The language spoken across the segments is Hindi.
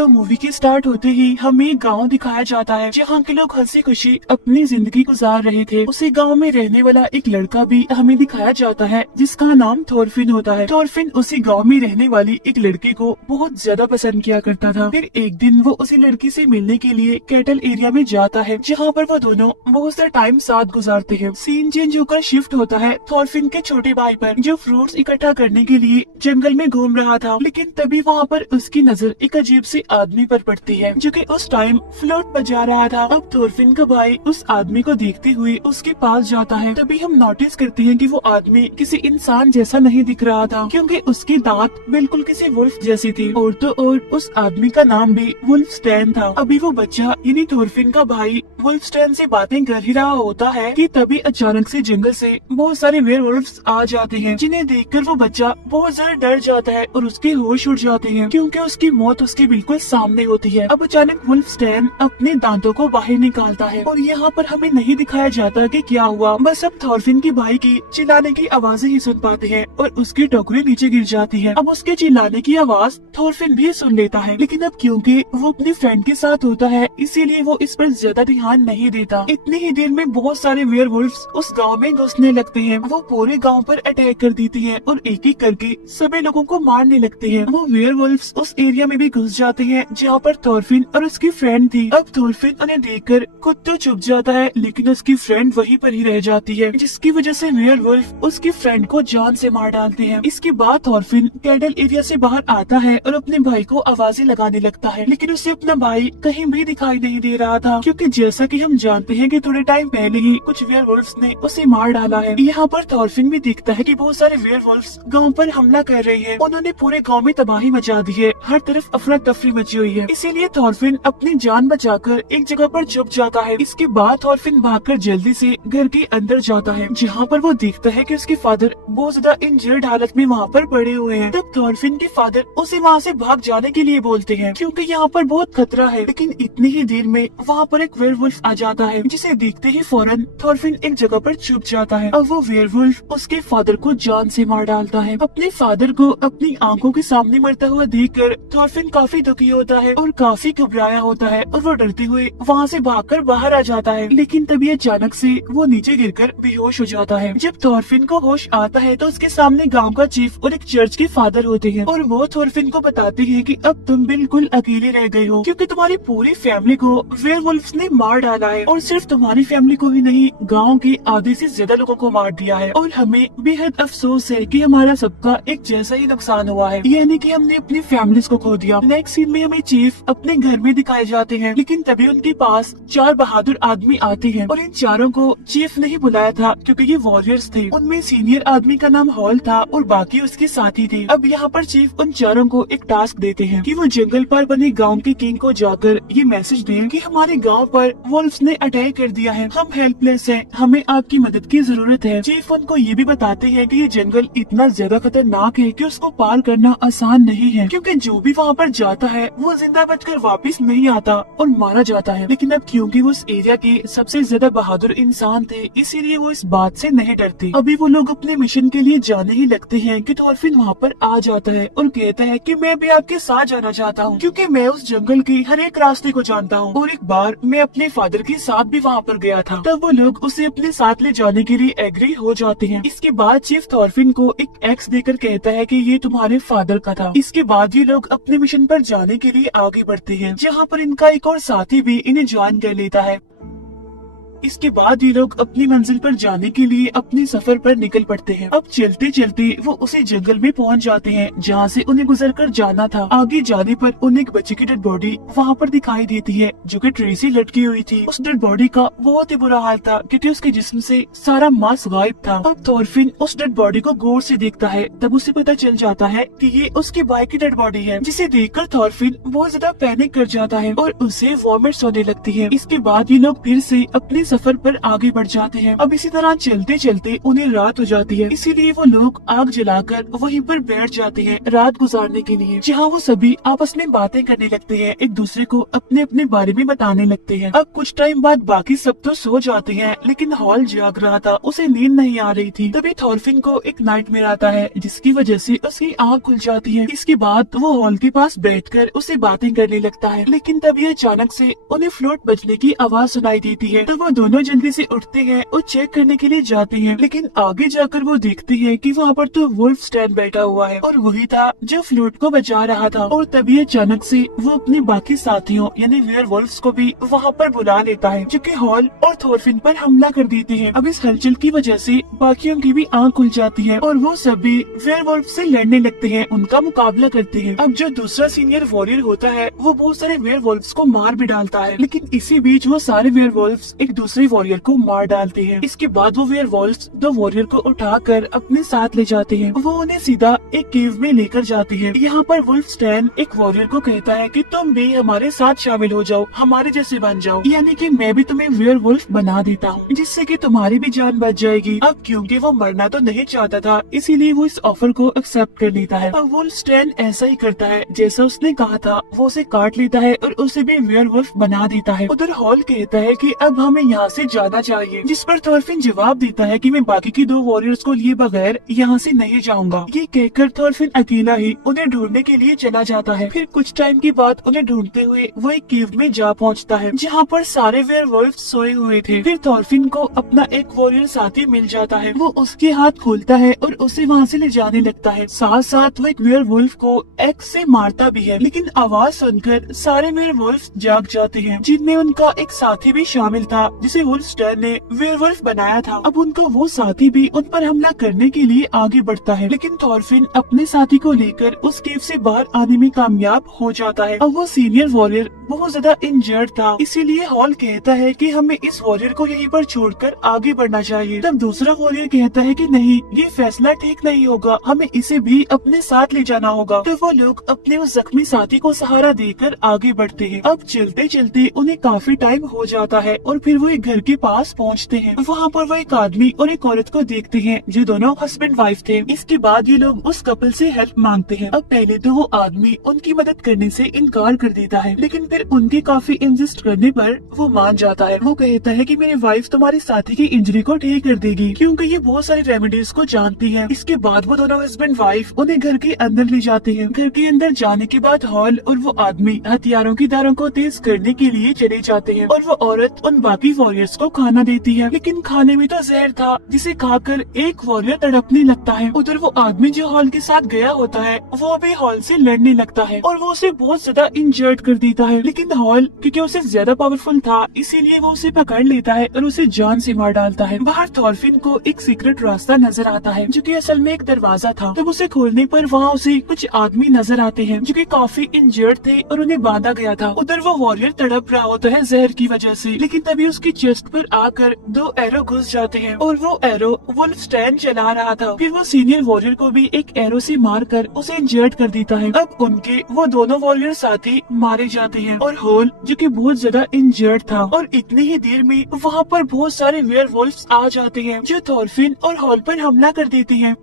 तो मूवी के स्टार्ट होते ही हमें एक गाँव दिखाया जाता है जहाँ के लोग हंसी खुशी अपनी जिंदगी गुजार रहे थे। उसी गाँव में रहने वाला एक लड़का भी हमें दिखाया जाता है जिसका नाम थोरफिन होता है। थोरफिन उसी गाँव में रहने वाली एक लड़की को बहुत ज्यादा पसंद किया करता था। फिर एक दिन वो उसी लड़की से मिलने के लिए कैटल एरिया में जाता है जहाँ पर वो दोनों बहुत सा टाइम साथ गुजारते हैं। सीन चेंज होकर शिफ्ट होता है थोरफिन के छोटे भाई पर, जो फ्रूट्स इकट्ठा करने के लिए जंगल में घूम रहा था। लेकिन तभी वहाँ पर उसकी नजर एक अजीब से आदमी पर पड़ती है जो कि उस टाइम फ्लूट बजा रहा था। अब थोरफिन का भाई उस आदमी को देखते हुए उसके पास जाता है। तभी हम नोटिस करते हैं कि वो आदमी किसी इंसान जैसा नहीं दिख रहा था क्योंकि उसके दांत बिल्कुल किसी वुल्फ जैसी थी। और तो और उस आदमी का नाम भी वुल्फस्टैन था। अभी वो बच्चा यानी थोरफिन का भाई वुल्फस्टैन से बातें कर ही रहा होता है कि तभी अचानक से जंगल से बहुत सारे वेयरवुल्फ्स आ जाते हैं, जिन्हें देखकर वो बच्चा बहुत ज्यादा डर जाता है और उसके होश उड़ जाते हैं क्योंकि उसकी मौत उसके बिल्कुल सामने होती है। अब अचानक वुल्फस्टैन अपने दांतों को बाहर निकालता है और यहाँ पर हमें नहीं दिखाया जाता कि क्या हुआ, बस अब थोरफिन की भाई की चिल्लाने की आवाजें ही सुन पाते हैं और उसकी टोकरी नीचे गिर जाती है। अब उसके चिल्लाने की आवाज थोरफिन भी सुन लेता है, लेकिन अब क्योंकि वो अपनी फ्रेंड के साथ होता है इसीलिए वो इस पर ज्यादा ध्यान नहीं देता। इतनी ही देर में बहुत सारे वेयरवुल्फ्स उस गाँव में घुसने लगते हैं। वो पूरे गाँव पर अटैक कर देती है और एक एक करके सभी लोगों को मारने लगते हैं। वो वेयरवुल्फ्स उस एरिया में भी घुस जाते हैं जहाँ पर थोरफिन और उसकी फ्रेंड थी। अब थोरफिन उन्हें देखकर खुद तो चुप जाता है लेकिन उसकी फ्रेंड वहीं पर ही रह जाती है, जिसकी वजह से वेयरवुल्फ उसकी फ्रेंड को जान से मार डालते हैं। इसके बाद थोरफिन कैटल एरिया से बाहर आता है और अपने भाई को आवाजें लगाने लगता है, लेकिन उसे अपना भाई कहीं भी दिखाई नहीं दे रहा था क्योंकि जैसा कि हम जानते हैं कि थोड़े टाइम पहले ही कुछ वेयरवुल्फ्स ने उसे मार डाला है। यहाँ पर थोरफिन भी देखता है कि बहुत सारे वेयरवुल्फ्स गाँव पर हमला कर रहे हैं। उन्होंने पूरे गाँव में तबाही मचा दी है, हर तरफ अफरा तफरी मची हुई है। इसीलिए थोरफिन अपनी जान बचाकर एक जगह पर छुप जाता है। इसके बाद थोरफिन भागकर जल्दी से घर के अंदर जाता है जहाँ पर वो देखता है कि उसके फादर बहुत ज्यादा इंजर्ड हालत में वहाँ पर पड़े हुए हैं। तब थोरफिन के फादर उसे वहाँ से भाग जाने के लिए बोलते हैं क्योंकि यहाँ पर बहुत खतरा है। लेकिन इतनी ही देर में वहाँ पर एक वेयरवुल्फ आ जाता है, जिसे देखते ही फौरन थोरफिन एक जगह पर छुप जाता है। अब वो वेयरवुल्फ उसके फादर को जान से मार डालता है। अपने फादर को अपनी आंखों के सामने मरता हुआ देखकर थोरफिन काफी दुखी होता है और काफी घबराया होता है और वो डरते हुए वहाँ से भागकर बाहर आ जाता है। लेकिन तभी अचानक से वो नीचे गिरकर बेहोश हो जाता है। जब थोरफिन को होश आता है तो उसके सामने गांव का चीफ और एक चर्च के फादर होते हैं और वो थोरफिन को बताते हैं कि अब तुम बिल्कुल अकेले रह गए हो क्योंकि तुम्हारी पूरी फैमिली को वेयरवुल्फ्स ने मार डाला है और सिर्फ तुम्हारी फैमिली को ही नहीं, गाँव के आधे से ज्यादा लोगों को मार दिया है। और हमें बेहद अफसोस है कि हमारा सबका एक जैसा ही नुकसान हुआ है, यानी कि हमने अपनी फैमिलीज को खो दिया। नेक्स्ट सीन में हमें चीफ अपने घर में दिखाए जाते हैं, लेकिन तभी उनके पास 4 बहादुर आदमी आते हैं और इन चारों को चीफ नहीं बुलाया था क्योंकि ये वॉरियर्स थे। उनमें सीनियर आदमी का नाम हॉल था और बाकी उसके साथी थे। अब यहाँ पर चीफ उन चारों को एक टास्क देते हैं कि वो जंगल पर बने गांव के किंग को जाकर ये मैसेज दें कि हमारे गांव पर वुल्फ्स ने अटैक कर दिया है, हम हेल्पलेस हैं, हमें आपकी मदद की जरूरत है। चीफ उनको ये भी बताते हैं कि ये जंगल इतना ज्यादा खतरनाक है कि उसको पार करना आसान नहीं है क्योंकि जो भी वहाँ पर जाता है वो जिंदा बचकर वापस नहीं आता और मारा जाता है। लेकिन अब क्योंकि वो उस एरिया के सबसे ज्यादा बहादुर इंसान थे इसीलिए वो इस बात से नहीं डरते। अभी वो लोग अपने मिशन के लिए जाने ही लगते हैं कि थोरफिन वहाँ पर आ जाता है और कहता है कि मैं भी आपके साथ जाना चाहता हूँ क्योंकि मैं उस जंगल के हर एक रास्ते को जानता हूँ और एक बार मैं अपने फादर के साथ भी वहाँ पर गया था। तब वो लोग उसे अपने साथ ले जाने के लिए एग्री हो जाते हैं। इसके बाद चीफ थोरफिन को एक एक्स देकर कहता है कि ये तुम्हारे फादर का था। इसके बाद ये लोग अपने मिशन पर जाने के लिए आगे बढ़ते हैं जहाँ पर इनका एक और साथी भी इन्हें ज्वाइन कर लेता है। इसके बाद ये लोग अपनी मंजिल पर जाने के लिए अपने सफर पर निकल पड़ते हैं। अब चलते चलते वो उसी जंगल में पहुंच जाते हैं जहाँ से उन्हें गुजर कर जाना था। आगे जाने पर उन्हें एक बच्चे की डेड बॉडी वहाँ पर दिखाई देती है जो कि ट्री से लटकी हुई थी। उस डेड बॉडी का बहुत ही बुरा हाल था क्योंकि उसके जिस्म से सारा मांस गायब था। अब थोरफिन उस डेड बॉडी को गौर से देखता है, तब उसे पता चल जाता है कि ये उसके भाई की डेड बॉडी है, जिसे देखकर थोरफिन बहुत ज्यादा पैनिक कर जाता है और उसे वॉमिट्स होने लगती है। इसके बाद ये लोग फिर से अपने सफर पर आगे बढ़ जाते हैं। अब इसी तरह चलते चलते उन्हें रात हो जाती है, इसीलिए वो लोग आग जलाकर वहीं पर बैठ जाते हैं रात गुजारने के लिए, जहाँ वो सभी आपस में बातें करने लगते हैं, एक दूसरे को अपने अपने बारे में बताने लगते हैं। अब कुछ टाइम बाद बाकी सब तो सो जाते हैं, लेकिन हॉल जाग रहा था, उसे नींद नहीं आ रही थी। तभी थॉरफिन को एक नाइटमेयर आता है, जिसकी वजह से उसकी आँख खुल जाती है। इसके बाद वो हॉल के पास बैठकर उसे बातें करने लगता है, लेकिन तभी अचानक से उन्हें फ्लूट बजने की आवाज सुनाई देती है। तब वो दोनों जल्दी से उठते हैं और चेक करने के लिए जाते हैं, लेकिन आगे जाकर वो देखते हैं कि वहाँ पर तो वुल्फस्टैन बैठा हुआ है और वही था जो फ्लूट को बचा रहा था। और तभी अचानक से वो अपने बाकी साथियों यानी वेयरवुल्फ्स को भी वहाँ पर बुला लेता है, जो कि हॉल और थॉरफिन पर हमला कर देते हैं। अब इस हलचल की वजह से बाकियों की भी आँख खुल जाती है और वो सभी वेयरवुल्फ से लड़ने लगते हैं, उनका मुकाबला करते हैं। अब जो दूसरा सीनियर वॉरियर होता है वो बहुत सारे वेयरवुल्फ्स को मार भी डालता है, लेकिन इसी बीच वो सारे वेयरवुल्फ्स एक दूसरे वॉरियर को मार डालते हैं। इसके बाद वो वेयरवुल्फ्स दो वॉरियर को उठाकर अपने साथ ले जाते हैं। वो उन्हें सीधा एक केव में लेकर जाते हैं। यहाँ पर वुल्फस्टैन एक वॉरियर को कहता है कि तुम भी हमारे साथ शामिल हो जाओ, हमारे जैसे बन जाओ, यानी कि मैं भी तुम्हें वेयरवुल्फ बना देता हूँ, जिससे कि तुम्हारी भी जान बच जाएगी। अब क्योंकि वो मरना तो नहीं चाहता था, इसीलिए वो इस ऑफर को एक्सेप्ट कर लेता है। अब वुल्फस्टैन ऐसा ही करता है जैसा उसने कहा था, वो उसे काट लेता है और उसे भी वेयरवुल्फ बना देता है। उधर हॉल कहता है कि अब हमें यहाँ से जाना चाहिए, जिस पर थॉरफिन जवाब देता है कि मैं बाकी की दो वॉरियर्स को लिए बगैर यहाँ से नहीं जाऊंगा। ये कहकर थॉरफिन अकेला ही उन्हें ढूंढने के लिए चला जाता है। फिर कुछ टाइम के बाद उन्हें ढूंढते हुए वो एक केव में जा पहुँचता है, जहाँ पर सारे वेयरवुल्फ सोए हुए थे। फिर थॉरफिन को अपना एक वॉरियर साथी मिल जाता है, वो उसके हाथ खोलता है और उसे वहाँ से ले जाने लगता है। साथ साथ वो एक वेयरवुल्फ को एक्स से मारता भी है, लेकिन आवाज सुनकर सारे वेयरवुल्फ जाग जाते हैं, जिनमें उनका एक साथी भी शामिल था जिसे वुल्फस्टैन ने वेयरवुल्फ बनाया था। अब उनका वो साथी भी उन पर हमला करने के लिए आगे बढ़ता है, लेकिन थॉरफिन अपने साथी को लेकर उस केव से बाहर आने में कामयाब हो जाता है। अब वो सीनियर वॉरियर बहुत ज्यादा इंजर्ड था, इसीलिए हॉल कहता है कि हमें इस वॉरियर को यहीं पर छोड़कर आगे बढ़ना चाहिए। तब दूसरा वॉरियर कहता है कि नहीं, ये फैसला ठीक नहीं होगा, हमें इसे भी अपने साथ ले जाना होगा। तो वो लोग अपने उस जख्मी साथी को सहारा देकर आगे बढ़ते हैं। अब चलते चलते उन्हें काफी टाइम हो जाता है और फिर वो एक घर के पास पहुंचते हैं। वहाँ पर वो एक आदमी और एक औरत को देखते हैं जो दोनों हस्बैंड वाइफ थे। इसके बाद ये लोग उस कपल से हेल्प मांगते हैं। अब पहले तो वो आदमी उनकी मदद करने से इनकार कर देता है, लेकिन फिर उनके काफी इंसिस्ट करने पर वो मान जाता है। वो कहता है कि मेरी वाइफ तुम्हारे साथी की इंजरी को ठीक कर देगी, क्योंकि ये बहुत सारी रेमेडीज को जानती है। इसके बाद वो दोनों हस्बैंड वाइफ उन्हें घर के अंदर ले जाते हैं। घर के अंदर जाने के बाद हॉल और वो आदमी हथियारों की धारों को तेज करने के लिए चले जाते हैं और वो औरत उन बाकी वॉरियर्स को खाना देती है, लेकिन खाने में तो जहर था, जिसे खाकर एक वॉरियर तड़पने लगता है। उधर वो आदमी जो हॉल के साथ गया होता है वो भी हॉल से लड़ने लगता है और वो उसे बहुत ज्यादा इंजर्ड कर देता है, लेकिन हॉल क्योंकि उसे ज्यादा पावरफुल था इसीलिए वो उसे पकड़ लेता है और उसे जान से मार डालता है। बाहर थॉरफिन को एक सीक्रेट रास्ता नजर आता है, जो कि असल में एक दरवाजा था। तब उसे खोलने पर वहाँ उसे कुछ आदमी नजर आते हैं जो कि काफी इंजर्ड थे और उन्हें बांधा गया था। उधर वो वॉरियर तड़प रहा होता है जहर की वजह से, लेकिन तभी उसकी चेस्ट पर आकर दो एरो घुस जाते हैं और वो एरो वुल्फस्टैन चला रहा था। फिर वो सीनियर वॉरियर को भी एक एरो से मारकर उसे इंजर्ड कर देता है। अब उनके वो दोनों वॉरियर साथी मारे जाते हैं और हॉल जो कि बहुत ज्यादा इंजर्ड था, और इतनी ही देर में वहाँ पर बहुत सारे वेयरवुल्फ्स आ जाते हैं जो थॉरफिन और हॉल पर हमला कर देते हैं।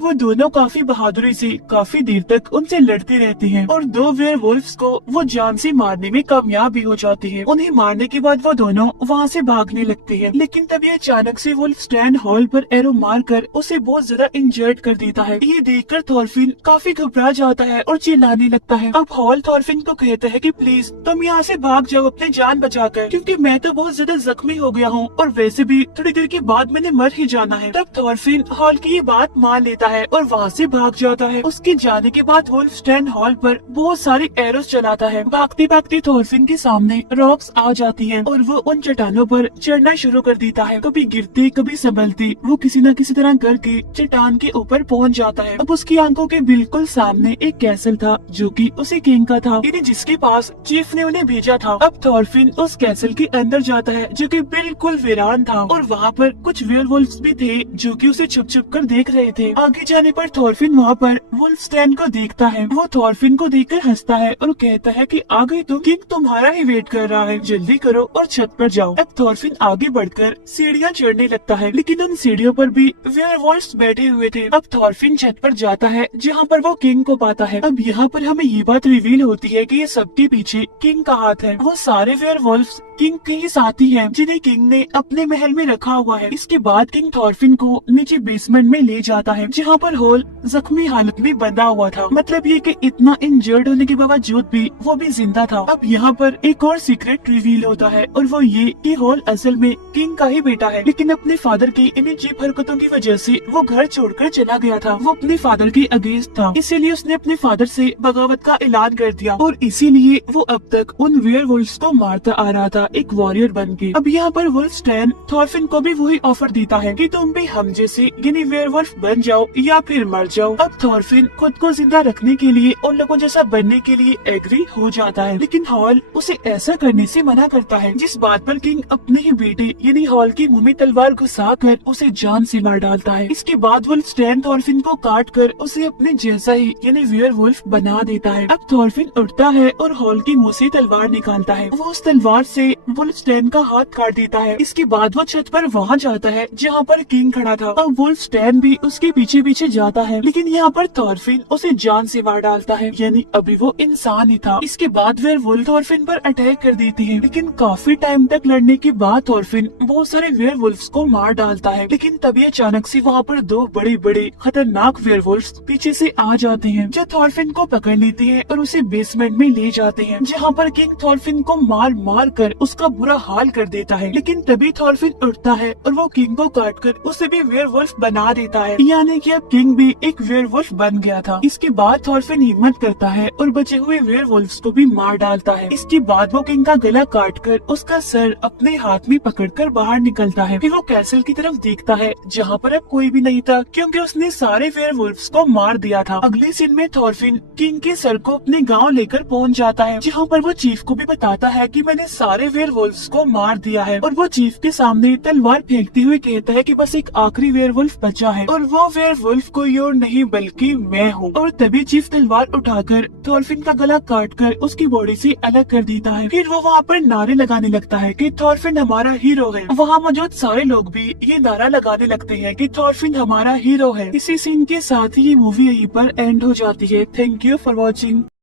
वो दोनों काफी बहादुरी से काफी देर तक उनसे लड़ते रहते हैं और दो वेयरवुल्फ्स को वो जान से मारने में कामयाब भी हो जाते हैं। उन्हें मारने के बाद वो दोनों वहाँ से भागने लगते हैं, लेकिन तभी अचानक से वुल्फस्टैन हॉल पर एरो मारकर उसे बहुत ज्यादा इंजर्ड कर देता है। ये देखकर थॉरफिन काफी घबरा जाता है और चिल्लाने लगता है। अब हॉल थॉरफिन को कहता है कि प्लीज तुम यहाँ से भाग जाओ अपनी जान बचाकर, क्योंकि मैं तो बहुत ज्यादा जख्मी हो गया हूँ और वैसे भी थोड़ी देर के बाद मैंने मर ही जाना है। तब थॉरफिन हॉल की ये बात मान लेता है और वहाँ से भाग जाता है। उसके जाने के बाद वुल्फस्टैन हॉल पर बहुत सारे एरोस चलाता है। भागते भागते थॉरफिन के सामने रॉक्स आ जाती हैं और वो उन चट्टानों पर चढ़ना शुरू कर देता है। कभी गिरते कभी संभलते वो किसी न किसी तरह करके चट्टान के ऊपर पहुँच जाता है। अब उसकी आंखों के बिल्कुल सामने एक कैसल था जो कि उसी किंग का था, यानी जिसके पास चीफ ने उन्हें भेजा था। अब थॉरफिन उस कैसल के अंदर जाता है जो कि बिल्कुल वीरान था और वहाँ पर कुछ वेयरवुल्फ्स भी थे जो कि उसे छुप छुप कर देख रहे थे। आगे आगे जाने पर थॉरफिन वहाँ पर वुल्फस्टैन को देखता है। वो थॉरफिन को देखकर हंसता है और कहता है कि आ गई तुम, किंग तुम्हारा ही वेट कर रहा है, जल्दी करो और छत पर जाओ। अब थॉरफिन आगे बढ़कर सीढ़ियाँ चढ़ने लगता है, लेकिन उन सीढ़ियों पर भी वेयरवुल्व्स बैठे हुए थे। अब थॉरफिन छत पर जाता है जहाँ पर वो किंग को पाता है। अब यहाँ पर हमें ये बात रिवील होती है कि ये सबके पीछे किंग का हाथ है। वो सारे वेयरवुल्व्स किंग के ही साथी हैं, जिन्हें किंग ने अपने महल में रखा हुआ है। इसके बाद किंग थॉरफिन को नीचे बेसमेंट में ले जाता है, जहाँ पर होल जख्मी हालत में बंधा हुआ था। मतलब ये कि इतना इंजर्ड होने के बावजूद भी वो भी जिंदा था। अब यहाँ पर एक और सीक्रेट रिवील होता है, और वो ये कि होल असल में किंग का ही बेटा है, लेकिन अपने फादर की इन अजीब हरकतों की वजह से वो घर छोड़कर चला गया था। वो अपने फादर के अगेंस्ट था, इसीलिए उसने अपने फादर से बगावत का ऐलान कर दिया, और इसीलिए वो अब तक उन वेयरवुल्व्स को मारता आ रहा था एक वॉरियर बन के। अब यहाँ पर वुल्फस्टैन थॉरफिन को भी वही ऑफर देता है कि तुम भी हम जैसे यानी वेयरवुल्फ बन जाओ या फिर मर जाओ। अब थॉरफिन खुद को जिंदा रखने के लिए उन लोगों जैसा बनने के लिए एग्री हो जाता है, लेकिन हॉल उसे ऐसा करने से मना करता है, जिस बात पर किंग अपने ही बेटे यानी हॉल की मुंह में तलवार घुसाकर उसे जान से मार डालता है। इसके बाद वुल्फस्टैन थॉरफिन को काट कर उसे अपने जैसा ही यानी वेयरवुल्फ बना देता है। अब थॉरफिन उठता है और हॉल की मुंह से तलवार निकालता है। वो उस तलवार से वुल्फस्टैन का हाथ काट देता है। इसके बाद वो छत पर वहाँ जाता है जहाँ पर किंग खड़ा था। अब वुल्फस्टैन भी उसके पीछे पीछे जाता है, लेकिन यहाँ पर थॉरफिन उसे जान से मार डालता है, यानी अभी वो इंसान ही था। इसके बाद वेयरवुल्फ थॉरफिन पर अटैक कर देती है, लेकिन काफी टाइम तक लड़ने के बाद थॉरफिन बहुत सारे वेयरवुल्फ्स को मार डालता है। लेकिन तभी अचानक से वहाँ पर दो बड़े बड़े खतरनाक वेयरवुल्फ्स पीछे से आ जाते हैं, जो थॉरफिन को पकड़ लेते हैं और उसे बेसमेंट में ले जाते हैं, जहाँ पर किंग थॉरफिन को मार मार कर उसका बुरा हाल कर देता है। लेकिन तभी थॉरफिन उठता है और वो किंग को काटकर उसे भी वेयरवुल्फ बना देता है, यानी कि अब किंग भी एक वेयरवुल्फ बन गया था। इसके बाद थॉरफिन हिम्मत करता है और बचे हुए वेयरवुल्फ्स को भी मार डालता है। इसके बाद वो किंग का गला काटकर उसका सर अपने हाथ में पकड़कर बाहर निकलता है। फिर वो कैसल की तरफ देखता है, जहाँ पर अब कोई भी नहीं था, क्योंकि उसने सारे वेयरवुल्फ्स को मार दिया था। अगले सीन में थॉरफिन किंग के सर को अपने गाँव लेकर पहुँच जाता है, जहाँ पर वो चीफ को भी बताता है कि मैंने सारे वेयरवुल्फ्स को मार दिया है, और वो चीफ के सामने तलवार फेंकते हुए कहता है कि बस एक आखिरी वेयरवुल्फ बचा है, और वो वेयरवुल्फ कोई और नहीं बल्कि मैं हूँ। और तभी चीफ तलवार उठाकर थॉरफिन का गला काटकर उसकी बॉडी से अलग कर देता है। फिर वो वहाँ पर नारे लगाने लगता है कि थॉरफिन हमारा हीरो है। वहाँ मौजूद सारे लोग भी ये नारा लगाने लगते हैं कि थॉरफिन हमारा हीरो है। इसी सीन के साथ ही ये मूवी यहीं पर एंड हो जाती है। Thank you for watching.